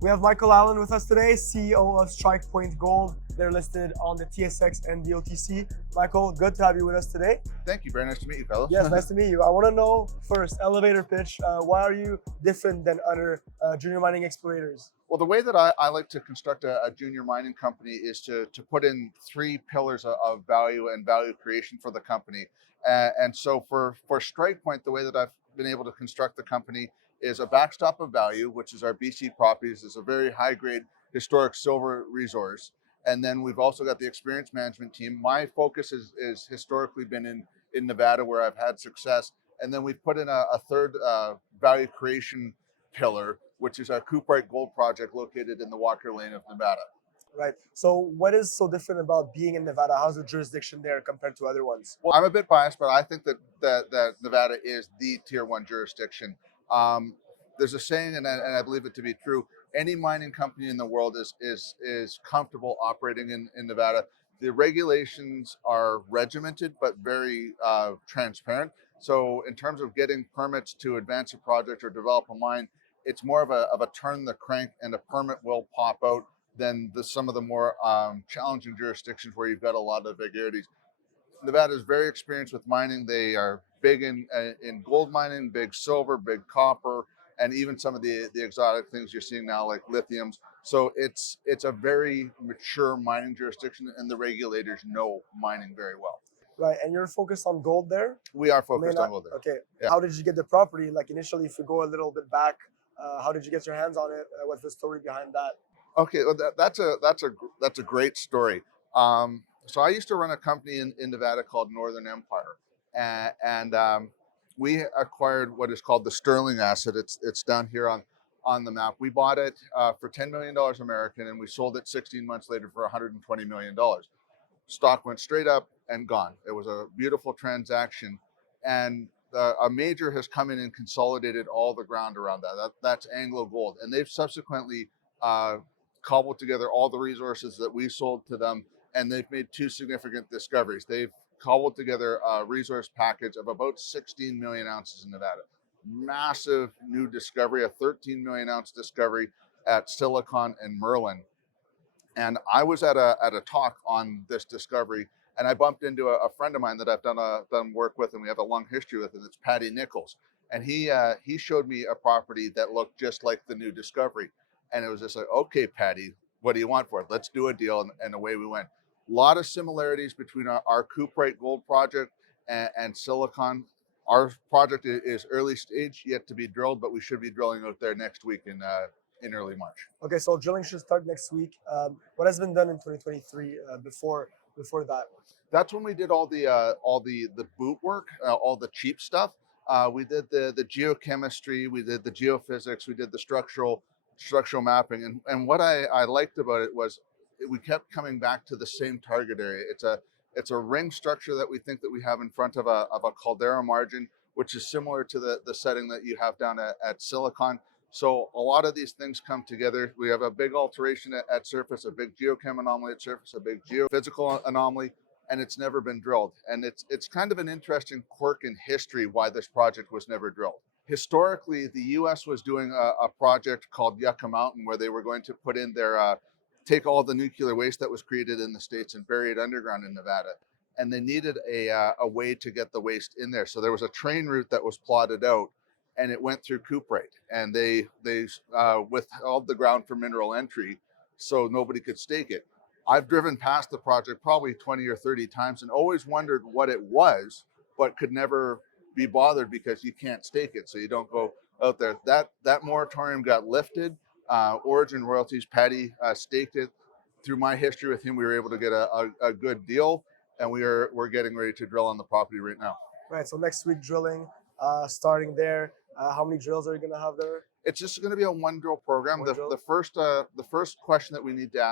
We have Michael Allen with us today, CEO of StrikePoint Gold. They're listed on the TSX and the OTC. Michael, good to have you with us today. Thank you. Very nice to meet you, fellas. Yes, nice to meet you. I want to know first, elevator pitch. Why are you different than other junior mining explorators? Well, the way that I like to construct a junior mining company is to put in three pillars of value and value creation for the company. And so for StrikePoint, the way that I've been able to construct the company is a backstop of value, which is our BC properties. Is a very high grade historic silver resource. And then we've also got the experience management team. My focus is historically been in Nevada, where I've had success. And then we've put in a third value creation pillar, which is our Cooperite Gold project located in the Walker Lane of Nevada. Right. So, what is so different about being in Nevada? How's the jurisdiction there compared to other ones? Well, I'm a bit biased, but I think that Nevada is the tier one jurisdiction. Um, there's a saying, and I believe it to be true. Any mining company in the world is comfortable operating in Nevada. The regulations are regimented but very transparent. So, in terms of getting permits to advance a project or develop a mine, it's more of a turn the crank and a permit will pop out than some of the more challenging jurisdictions where you've got a lot of vagaries. Nevada is very experienced with mining. They are big in gold mining, big silver, big copper, and even some of the exotic things you're seeing now, like lithiums. So it's a very mature mining jurisdiction, and the regulators know mining very well. Right. And you're focused on gold there? We are May focused on not. gold there. Okay. Yeah. How did you get the property? Like initially, if you go a little bit back, how did you get your hands on it? What's the story behind that? Okay, well, that's a great story. So I used to run a company in Nevada called Northern Empire, and we acquired what is called the Sterling asset. It's down here on the map. We bought it for $10 million American, and we sold it 16 months later for $120 million. Stock went straight up and gone. It was a beautiful transaction, and a major has come in and consolidated all the ground around that's Anglo Gold, and they've subsequently uh, cobbled together all the resources that we sold to them, and they've made two significant discoveries. They've cobbled together a resource package of about 16 million ounces in Nevada. Massive new discovery, a 13 million ounce discovery at Silicon and Merlin. And I was at a talk on this discovery, and I bumped into a friend of mine that I've done work with, and we have a long history with, and it's Patty Nichols. And he showed me a property that looked just like the new discovery, and it was just like, okay, Patty, what do you want for it? Let's do a deal, and away we went. A lot of similarities between our Cooperite Gold project and Silicon. Our project is early stage, yet to be drilled, but we should be drilling out there next week in early March. Okay, so drilling should start next week. What has been done in 2023 before that? That's when we did all the boot work, all the cheap stuff. We did the geochemistry, we did the geophysics, we did the structural mapping, and what I liked about it was we kept coming back to the same target area. It's a ring structure that we think that we have in front of a caldera margin, which is similar to the setting that you have down at Silicon. So a lot of these things come together. We have a big alteration at surface, a big geochem anomaly at surface, a big geophysical anomaly, and it's never been drilled. And it's kind of an interesting quirk in history why this project was never drilled. Historically, the U.S. was doing a project called Yucca Mountain, where they were going to put in take all the nuclear waste that was created in the States and bury it underground in Nevada. And they needed a way to get the waste in there. So there was a train route that was plotted out, and it went through Cooperite, and they withheld the ground for mineral entry, so nobody could stake it. I've driven past the project probably 20 or 30 times and always wondered what it was, but could never be bothered because you can't stake it, so you don't go out there. That moratorium got lifted. Origin Royalties, Patty staked it. Through my history with him, we were able to get a good deal, and we're getting ready to drill on the property right now. Right. So next week drilling, starting there. How many drills are you gonna have there? It's just going to be a one drill program. The first question that we need to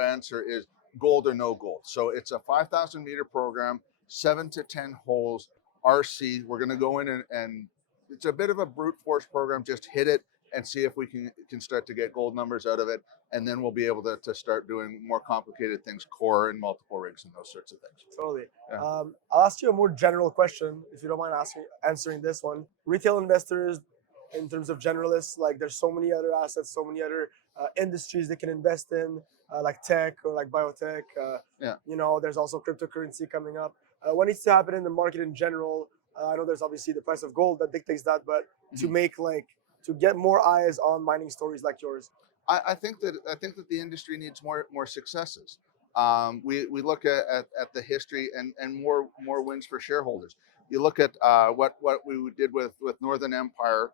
answer is gold or no gold. So it's a 5,000 meter program, 7 to 10 holes, RC. We're going to go in and it's a bit of a brute force program. Just hit it and see if we can start to get gold numbers out of it, and then we'll be able to start doing more complicated things, core and multiple rigs and those sorts of things. Totally. Yeah. I'll ask you a more general question, if you don't mind answering this one. Retail investors in terms of generalists. Like there's so many other assets, so many other industries they can invest in, like tech or like biotech. Yeah. There's also cryptocurrency coming up. What needs to happen in the market in general? I know there's obviously the price of gold that dictates that, but to make to get more eyes on mining stories like yours. I think that the industry needs more successes. We look at the history and more wins for shareholders. You look at what we did with Northern Empire.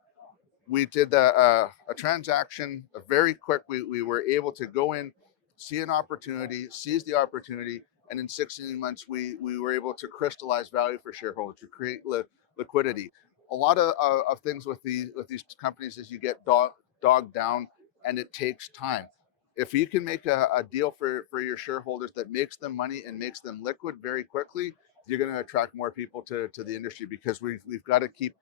We did a transaction very quick. We were able to go in, see an opportunity, seize the opportunity, and in 16 months we were able to crystallize value for shareholders, to create liquidity. A lot of things with these companies is you get dogged down, and it takes time. If you can make a deal for your shareholders that makes them money and makes them liquid very quickly, you're going to attract more people to the industry, because we've got to keep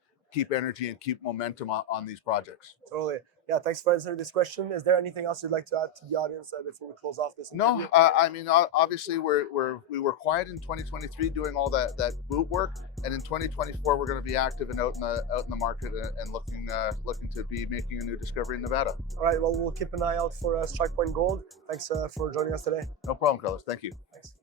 energy and keep momentum on these projects. Totally. Yeah, thanks for answering this question. Is there anything else you'd like to add to the audience before we close off this interview? No, I mean, obviously we were quiet in 2023 doing all that boot work, and in 2024 we're going to be active and out in the market and looking to be making a new discovery in Nevada. All right. Well, we'll keep an eye out for StrikePoint Gold. Thanks for joining us today. No problem, Carlos. Thank you. Thanks.